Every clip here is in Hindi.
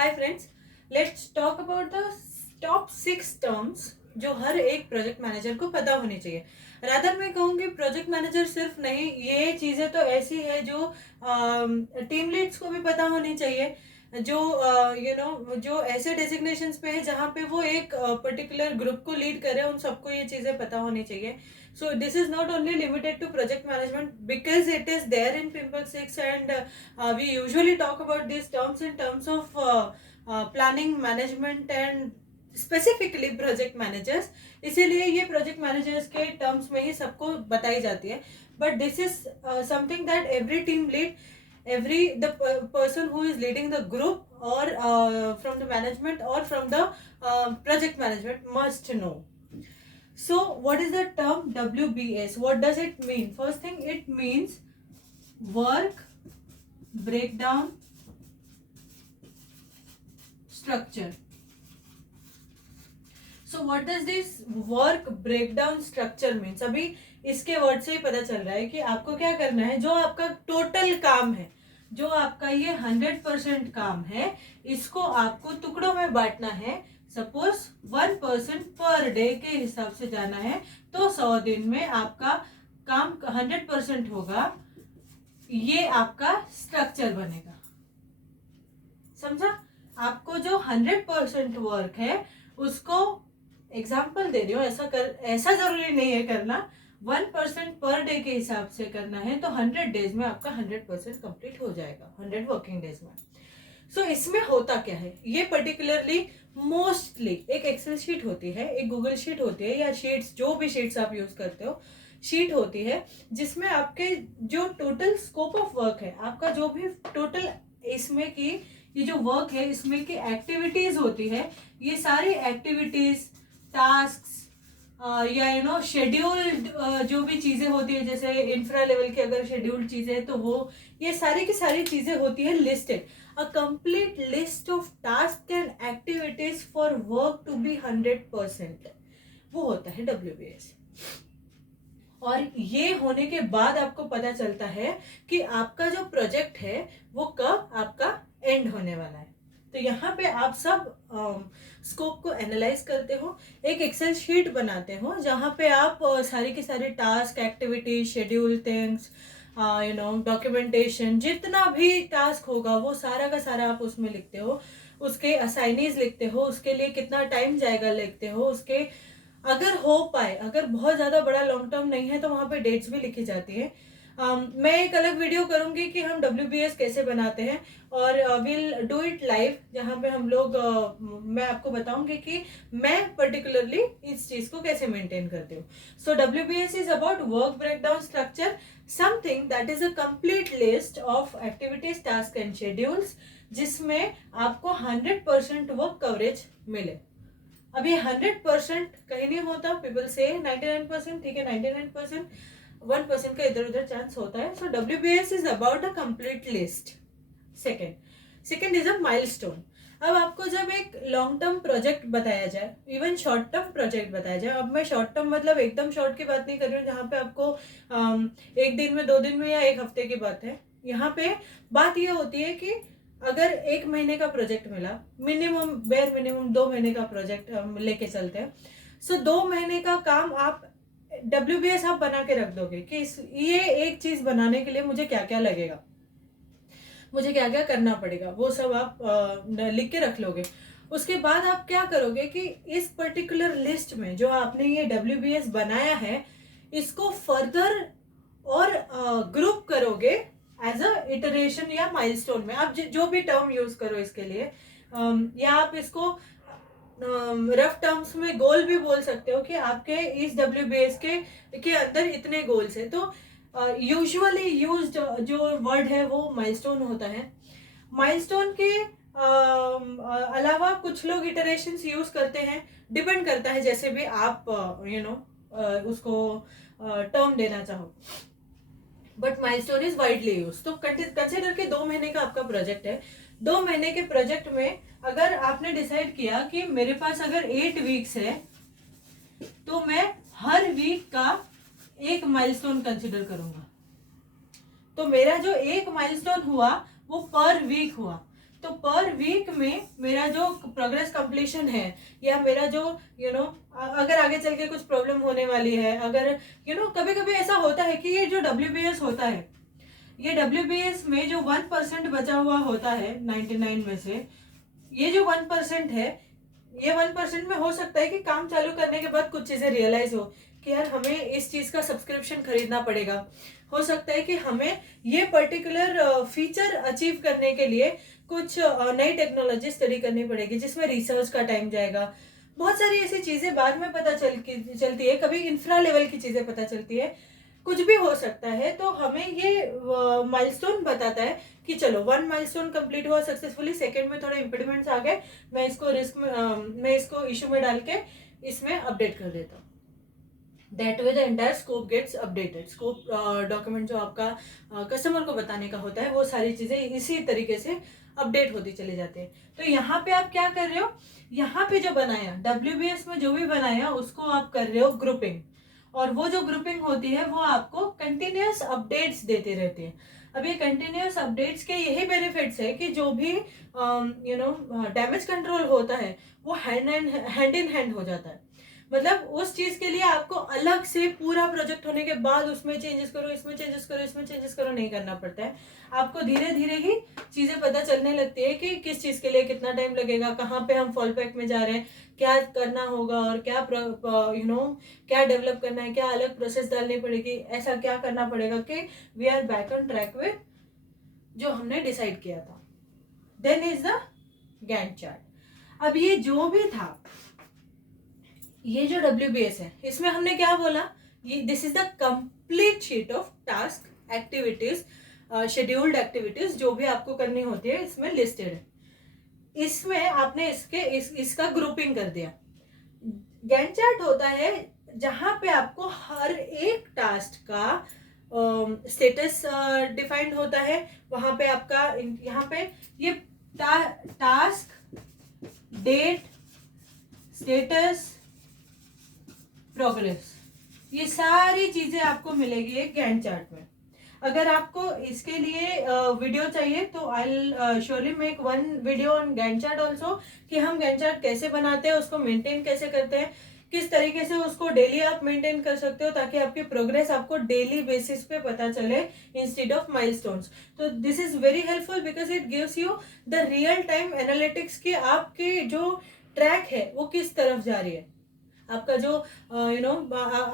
Hi friends, let's talk about the top 6 terms जो हर एक प्रोजेक्ट मैनेजर को पता होनी चाहिए। रादर मैं कहूँगी प्रोजेक्ट मैनेजर सिर्फ नहीं, ये चीज़ें तो ऐसी है जो टीम लीड्स को भी पता होनी चाहिए, जो जो ऐसे डेजिग्नेशंस पे है जहाँ पे वो एक पर्टिकुलर ग्रुप को लीड करे, उन सबको ये चीज़ें पता होनी चाहिए. So this is not only limited to project management because it is there in Pimple 6 and we usually talk about these terms in terms of planning management and specifically project managers. इसीलिए ये प्रोजेक्ट मैनेजर्स के टर्म्स में ही सबको बताई जाती है. But this is something that every team lead, every the person who is leading the group or from the management or from the project management must know. So what is the term WBS? What does it mean? First thing, it means work breakdown structure. So what does this work breakdown structure means? अभी इसके वर्ड से ही पता चल रहा है कि आपको क्या करना है. जो आपका टोटल काम है, जो आपका ये 100% काम है, इसको आपको टुकड़ों में बांटना है. सपोज 1% पर डे के हिसाब से जाना है तो 100 दिन में आपका काम 100% होगा. ये आपका स्ट्रक्चर बनेगा. समझा? आपको जो 100% वर्क है उसको एग्जाम्पल दे रही हूँ, ऐसा जरूरी नहीं है करना. 1% पर डे के हिसाब से करना है तो 100 डेज में आपका 100% कंप्लीट हो जाएगा, 100 वर्किंग डेज में. सो इसमें होता क्या है, ये पर्टिकुलरली मोस्टली एक एक्सेल शीट होती है, एक गूगल शीट होती है, या शीट्स, जो भी शीट्स आप यूज करते हो, शीट होती है जिसमें आपके जो टोटल स्कोप ऑफ वर्क है, आपका जो भी टोटल इसमें की ये जो वर्क है इसमें की एक्टिविटीज होती है, ये सारी एक्टिविटीज, टास्क या शेड्यूल्ड जो भी चीजें होती है, जैसे इंफ्रा लेवल की अगर शेड्यूल्ड चीजें है तो वो ये सारी की सारी चीजें होती है listed. A complete list of task and activities for work to be 100%, वो होता है WBS. और ये होने के बाद आपको पता चलता है कि आपका जो प्रोजेक्ट है वो कब आपका एंड होने वाला है. तो यहाँ पे आप सब स्कोप को एनालाइज करते हो, एक एक्सेल शीट बनाते हो जहाँ पे आप सारी की सारी task, activity, schedule, things, documentation, जितना भी टास्क होगा वो सारा का सारा आप उसमें लिखते हो. उसके असाइनीज लिखते हो, उसके लिए कितना टाइम जाएगा लिखते हो, उसके अगर हो पाए, अगर बहुत ज़्यादा बड़ा लॉन्ग टर्म नहीं है तो वहाँ पे डेट्स भी लिखी जाती है. मैं एक अलग वीडियो करूंगी कि हम WBS कैसे बनाते हैं, और विल डू इट लाइव, जहाँ पे हम लोग मैं आपको बताऊंगी कि मैं पर्टिकुलरली इस चीज को कैसे मेंटेन करती हूँ. सो WBS is about work breakdown structure, something that is a complete list of activities, task and schedules, जिसमें आपको 100% वर्क कवरेज मिले. अभी 100% कहीं नहीं होता, पीपल से 99%, ठीक है, 99%, 1% का इधर उधर चांस होता है. सो WBS is about a complete list. Second is a milestone. अब आपको जब एक लॉन्ग टर्म प्रोजेक्ट बताया जाए, इवन शॉर्ट टर्म प्रोजेक्ट बताया जाए, अब मैं शॉर्ट टर्म मतलब एकदम शॉर्ट की बात नहीं कर रही हूँ जहाँ पे आपको एक दिन में, 2 दिन में या 1 हफ्ते की बात है. यहाँ पे बात ये होती है कि अगर 1 महीने का प्रोजेक्ट मिला, मिनिमम बेयर मिनिमम 2 महीने का प्रोजेक्ट हम लेके चलते हैं. सो 2 महीने का काम आप WBS आप बना के रख दोगे कि ये एक चीज बनाने के लिए मुझे क्या क्या लगेगा, मुझे क्या क्या करना पड़ेगा, वो सब आप लिख के रख लोगे. उसके बाद आप क्या करोगे कि इस पर्टिकुलर लिस्ट में जो आपने ये WBS बनाया है, इसको फर्दर और ग्रुप करोगे एज अ इटरेशन या माइलस्टोन में. आप जो भी टर्म यूज करो इसके लिए, या आप इसको रफ टर्म्स में गोल भी बोल सकते हो कि आपके इस WBS के अंदर इतने गोल्स है. तो यूजुअली यूज्ड जो वर्ड है वो माइलस्टोन होता है. माइलस्टोन के अलावा कुछ लोग इटरेशंस यूज करते हैं, डिपेंड करता है जैसे भी आप उसको टर्म देना चाहो. But milestone is widely use. तो कंसिडर के 2 महीने का आपका प्रोजेक्ट है. 2 महीने के प्रोजेक्ट में अगर आपने डिसाइड किया कि मेरे पास अगर 8 वीक्स है तो मैं हर वीक का एक माइलस्टोन कंसिडर करूंगा. तो मेरा जो एक माइलस्टोन हुआ वो पर वीक हुआ. तो पर वीक में मेरा जो प्रोग्रेस कंप्लीशन है, या मेरा जो अगर आगे चल के कुछ प्रॉब्लम होने वाली है, अगर कभी कभी ऐसा होता है कि ये जो WBS होता है, ये WBS में जो 1% बचा हुआ होता है 99 में से, ये जो 1% है, ये 1% में हो सकता है कि काम चालू करने के बाद कुछ चीजें रियलाइज हो कि यार हमें इस चीज का सब्सक्रिप्शन खरीदना पड़ेगा। हो सकता है कि हमें ये पर्टिकुलर फीचर अचीव करने के लिए कुछ नई टेक्नोलॉजी स्टडी करनी पड़ेगी, जिसमें रिसर्च का टाइम जाएगा। बहुत सारी ऐसी चीजें बाद में पता चलती है, कभी इंफ्रा लेवल की चीजें पता चलती है, कुछ भी हो सकता है। तो हमें ये माइलस्टोन बताता है कि चलो 1 माइलस्टोन कंप्लीट हुआ सक्सेसफुली, सेकंड में थोड़े इम्प्लीमेंट्स आ गए, मैं इसको इशू में डाल के इसमें अपडेट कर देता हूँ। That way the entire scope gets updated. Scope document जो आपका कस्टमर को बताने का होता है, वो सारी चीजें इसी तरीके से अपडेट होती चली जाती है। तो यहाँ पे आप क्या कर रहे हो, यहाँ पे जो बनाया WBS में जो भी बनाया उसको आप कर रहे हो ग्रुपिंग, और वो जो ग्रुपिंग होती है वो आपको कंटिन्यूस अपडेट्स देते रहते हैं। अब ये कंटिन्यूस अपडेट्स के यही बेनिफिट्स है कि जो भी डैमेज कंट्रोल होता है वो हैंड इन हैंड हो जाता है। मतलब उस चीज के लिए आपको अलग से पूरा प्रोजेक्ट होने के बाद उसमें चेंजेस करो, इसमें चेंजेस करो, इसमें चेंजेस करो नहीं करना पड़ता है। आपको धीरे धीरे ही चीजें पता चलने लगती है कि किस चीज के लिए कितना टाइम लगेगा, कहाँ पे हम फॉल बैक में जा रहे हैं, क्या करना होगा, और क्या क्या डेवलप करना है, क्या अलग प्रोसेस डालनी पड़ेगी, ऐसा क्या करना पड़ेगा कि we are back on track with जो हमने डिसाइड किया था। Then is the Gantt chart. अब ये जो भी था, ये जो WBS है, इसमें हमने क्या बोला, ये this is the complete sheet of task, activities, scheduled activities जो भी आपको करनी होती है इसमें लिस्टेड है। इसमें आपने इसका ग्रुपिंग कर दिया। गैंट चार्ट होता है जहां पे आपको हर एक टास्क का स्टेटस डिफाइंड होता है। वहां पे आपका यहाँ पे ये टास्क, डेट, स्टेटस, प्रोग्रेस, ये सारी चीजें आपको मिलेगी एक गैंट चार्ट में। अगर आपको इसके लिए वीडियो चाहिए तो I surely make one video on Gantt chart also, कि हम गैंट चार्ट कैसे बनाते हैं, उसको मेंटेन कैसे करते हैं, किस तरीके से उसको डेली आप मेंटेन कर सकते हो ताकि आपकी प्रोग्रेस आपको डेली बेसिस पे पता चले इंस्टेड ऑफ माइलस्टोन्स। तो this is very helpful because it gives you the real time analytics कि आपकी जो ट्रैक है वो किस तरफ जा रही है, आपका जो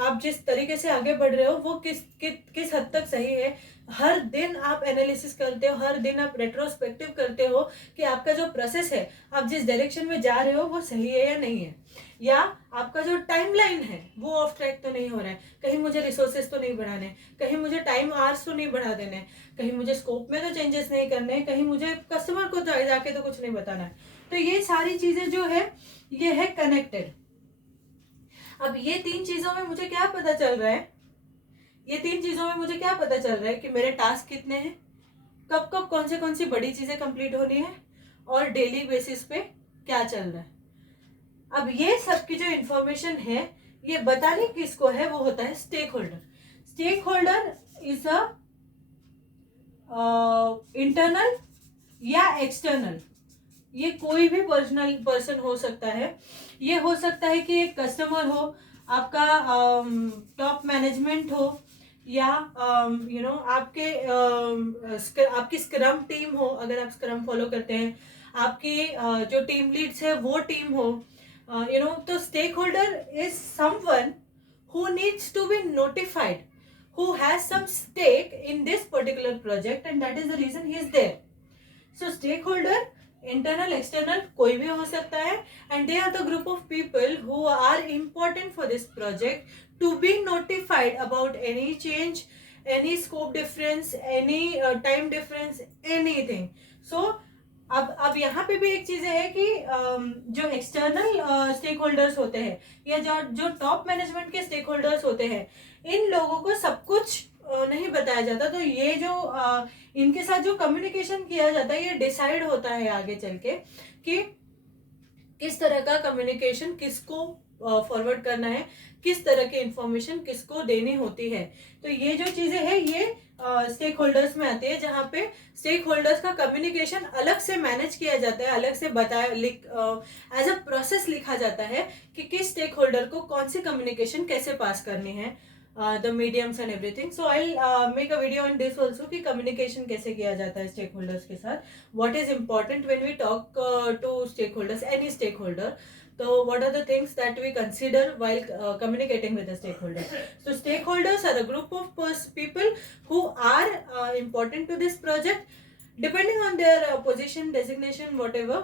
आप जिस तरीके से आगे बढ़ रहे हो वो किस हद तक सही है। हर दिन आप एनालिसिस करते हो, हर दिन आप रेट्रोस्पेक्टिव करते हो कि आपका जो प्रोसेस है, आप जिस डायरेक्शन में जा रहे हो वो सही है या नहीं है, या आपका जो टाइमलाइन है वो ऑफ ट्रैक तो नहीं हो रहा है, कहीं मुझे रिसोर्सेज तो नहीं बढ़ाने, कहीं मुझे टाइम आवर्स तो नहीं बढ़ा देने, कहीं मुझे स्कोप में तो चेंजेस नहीं करने, कहीं मुझे कस्टमर को जाके तो कुछ नहीं बताना है। तो ये सारी चीजें जो है ये है कनेक्टेड। अब ये 3 चीजों में मुझे क्या पता चल रहा है, ये 3 चीजों में मुझे क्या पता चल रहा है कि मेरे टास्क कितने हैं, कब कब कौन सी बड़ी चीजें कंप्लीट होनी है, और डेली बेसिस पे क्या चल रहा है। अब ये सब की जो इंफॉर्मेशन है ये बताने किसको है, वो होता है stakeholder. Stakeholder is a internal या एक्सटर्नल, ये कोई भी पर्सन हो सकता है। ये हो सकता है कि एक कस्टमर हो, आपका टॉप मैनेजमेंट हो, या आपकी स्क्रम टीम हो, अगर आप स्क्रम फॉलो करते हैं, आपकी जो टीम लीड्स है वो टीम हो, तो stakeholder is someone who needs to be notified, who has some stake in this particular project, and that is the reason he is there. So stakeholder internal external कोई भी हो सकता है, and they are the group of people who are important for this project to be notified about any change, any scope difference, any time difference, anything. So अब यहाँ पे भी एक चीज है कि जो एक्सटर्नल स्टेक होल्डर्स होते हैं, या जो टॉप मैनेजमेंट के स्टेक होल्डर्स होते हैं, इन लोगों को सब कुछ नहीं बताया जाता। तो ये जो इनके साथ जो कम्युनिकेशन किया जाता है ये डिसाइड होता है आगे चल के कि किस तरह का कम्युनिकेशन किसको फॉरवर्ड करना है, किस तरह की इंफॉर्मेशन किसको देनी होती है। तो ये जो चीजें हैं ये स्टेक होल्डर्स में आती है, जहाँ पे स्टेक होल्डर्स का कम्युनिकेशन अलग से मैनेज किया जाता है, अलग से बताया एज अ प्रोसेस लिखा जाता है कि किस स्टेक होल्डर को कौन सी कम्युनिकेशन कैसे पास करनी है, the mediums and everything. So I make a video on this also कि कम्युनिकेशन कैसे किया जाता है स्टेक होल्डर्स के साथ, what is important when we talk to stakeholders, any stakeholder. So what are the things that we consider while communicating with the stakeholders? So stakeholders are a group of people who are important to this project, depending on their position, designation, whatever,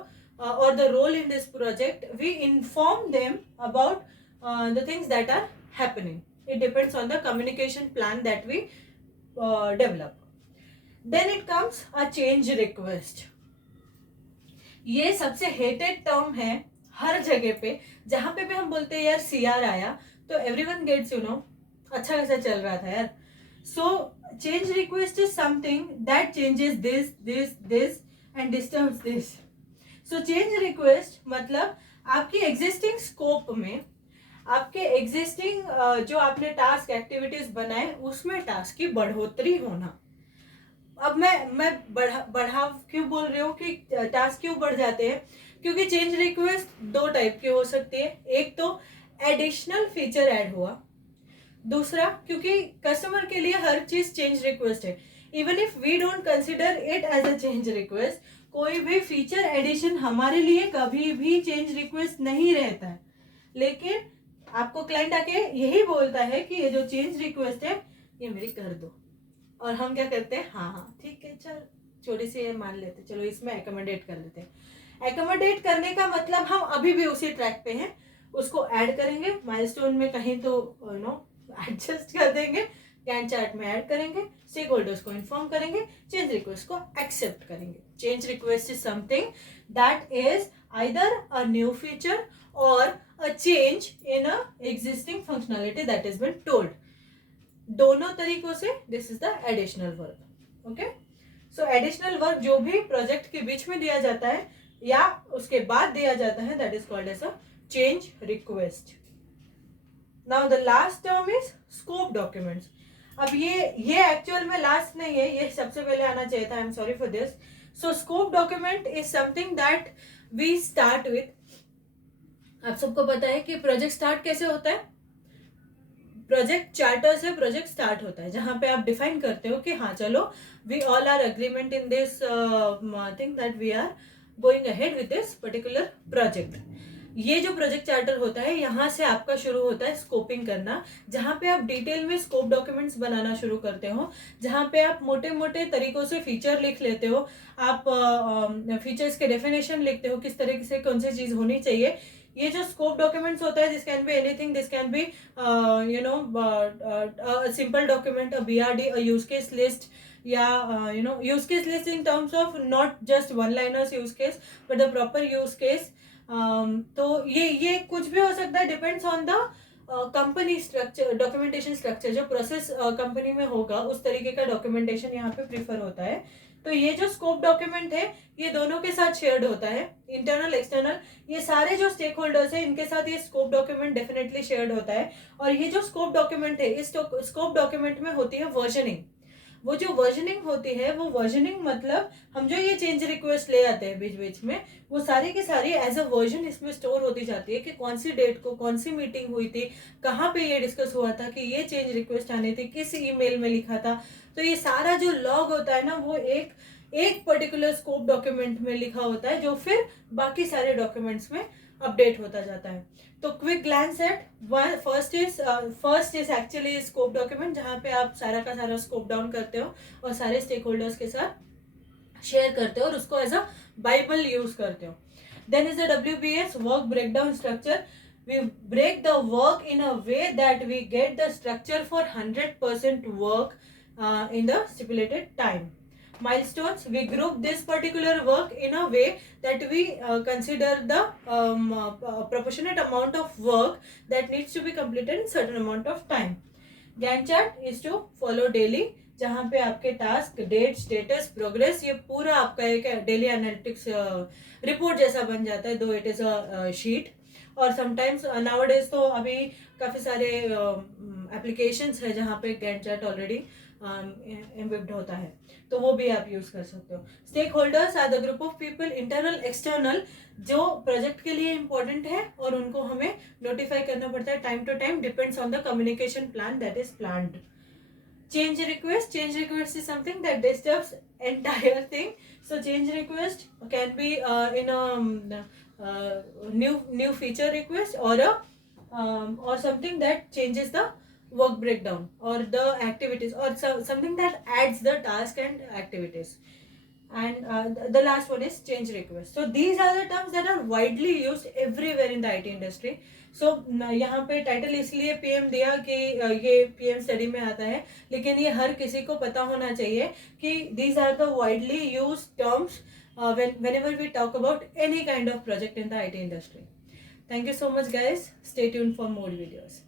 or the role in this project. We inform them about the things that are happening. It depends on the communication plan that we develop. Then it comes a change request. ये सबसे hated term है हर जगह पे, जहां पे भी हम बोलते हैं यार सीआर आया तो एवरीवन गेट्स अच्छा कैसा चल रहा था यार. So change request is something that changes this this this and disturbs this. So change request मतलब आपकी एग्जिस्टिंग स्कोप में, आपके एग्जिस्टिंग जो आपने टास्क एक्टिविटीज बनाए उसमें टास्क की बढ़ोतरी होना. अब मैं बढ़ा क्यों बोल रही हूँ कि टास्क क्यों बढ़ जाते हैं, क्योंकि चेंज रिक्वेस्ट दो टाइप की हो सकती है. एक तो एडिशनल फीचर ऐड हुआ, दूसरा क्योंकि कस्टमर के लिए हर चीज चेंज रिक्वेस्ट है. Even if we don't consider it as a change request, कोई भी फीचर एडिशन हमारे लिए कभी भी चेंज रिक्वेस्ट नहीं रहता है. लेकिन आपको क्लाइंट आके यही बोलता है कि ये जो चेंज रिक्वेस्ट है ये मेरी कर दो, और हम क्या करते हैं, हाँ हाँ ठीक है चल छोटी सी ये मान लेते, चलो इसमें एकोमोडेट कर लेते हैं. एकोमोडेट करने का मतलब हम अभी भी उसी ट्रैक पे हैं, उसको ऐड करेंगे माइलस्टोन में, कहीं तो एडजस्ट कर देंगे, गैंट चार्ट में ऐड करेंगे, स्टेक होल्डर्स को इन्फॉर्म करेंगे, चेंज रिक्वेस्ट को एक्सेप्ट करेंगे. Change request is something that is either a new feature और a change in a existing functionality that is been told. दोनों तरीकों से this is the additional work. Okay, so additional work जो भी प्रोजेक्ट के बीच में दिया जाता है या उसके बाद दिया जाता है, that is called as a change request. Now the last term is scope documents. अब ये एक्चुअल में लास्ट नहीं है, ये सबसे पहले आना चाहिए था. I am sorry for this. So scope document is something that we start with. आप सबको पता है कि प्रोजेक्ट स्टार्ट कैसे होता है. प्रोजेक्ट चार्टर से प्रोजेक्ट स्टार्ट होता है, जहां पे आप डिफाइन करते हो कि हाँ चलो we all are agreement in this thing that we are going ahead with this particular project. ये जो प्रोजेक्ट चार्टर होता है, यहाँ से आपका शुरू होता है स्कोपिंग करना, जहाँ पे आप डिटेल में स्कोप डॉक्यूमेंट्स बनाना शुरू करते हो, जहाँ पे आप मोटे मोटे तरीकों से फीचर लिख लेते हो, आप फीचर्स के डेफिनेशन लिखते हो, किस तरीके से कौन सी चीज होनी चाहिए. ये जो स्कोप डॉक्यूमेंट्स होता है, this can be anything, this can be simple document, a BRD, a use case list, या use case list in terms of not just one liners use case but the proper use case. तो ये कुछ भी हो सकता है, depends on the company structure, documentation structure. जो प्रोसेस कंपनी में होगा उस तरीके का डॉक्यूमेंटेशन यहाँ पे प्रीफर होता है. तो ये जो स्कोप डॉक्यूमेंट है ये दोनों के साथ शेयर्ड होता है, इंटरनल एक्सटर्नल, ये सारे जो स्टेक होल्डर्स है इनके साथ ये स्कोप डॉक्यूमेंट डेफिनेटली शेयर्ड होता है. और ये जो स्कोप डॉक्यूमेंट है, इस स्कोप डॉक्यूमेंट में होती है वर्जनिंग. वो जो वर्जनिंग होती है, वो वर्जनिंग मतलब हम जो ये चेंज रिक्वेस्ट ले आते हैं बीच बीच में, वो सारी की सारी एज अ वर्जन इसमें स्टोर होती जाती है कि कौन सी डेट को कौन सी मीटिंग हुई थी, कहाँ पे ये डिस्कस हुआ था कि ये चेंज रिक्वेस्ट आनी थी, किस ईमेल में लिखा था. तो ये सारा जो लॉग होता है ना, वो एक पर्टिकुलर स्कोप डॉक्यूमेंट में लिखा होता है, जो फिर बाकी सारे डॉक्यूमेंट्स में अपडेट होता जाता है. तो quick glans at first is actually scope document, जहाँ पे आप सारा का सारा स्कोप डाउन करते हो और सारे स्टेक होल्डर्स के साथ शेयर करते हो और उसको एज अ बाइबल यूज करते हो. Then is the WBS work breakdown structure. We break the work in a way that we get the structure for 100% work in the stipulated time. Milestones, we group this particular work in a way that we consider the proportionate amount of work that needs to be completed in certain amount of time. Gantt chart is to follow daily, जहाँ पे आपके टास्क, डेट, स्टेटस, प्रोग्रेस, ये पूरा आपका एक डेली एनालिटिक्स रिपोर्ट जैसा बन जाता है, दो इट इज अ शीट. और समटाइम्स नाउअडेज तो अभी काफ़ी सारे एप्लीकेशंस है जहाँ पे गैंट चार्ट ऑलरेडी एम्बेडेड होता है, तो वो भी आप यूज़ कर सकते हो. Stakeholders are the group of people, internal external, जो प्रोजेक्ट के लिए इंपॉर्टेंट है और उनको हमें नोटिफाई करना पड़ता है time to time, depends on the communication plan that is planned. Change request is something that disturbs entire thing. So change request can be in a new feature request, or something that changes the work breakdown or the activities, or something that adds the task and activities. And the last one is change request. So these are the terms that are widely used everywhere in the IT industry. सो यहाँ पे टाइटल इसलिए पीएम दिया कि ये पीएम स्टडी में आता है, लेकिन ये हर किसी को पता होना चाहिए कि these are the widely use terms whenever we talk about any kind of project in the IT industry. Thank you so much guys. Stay tuned for more videos.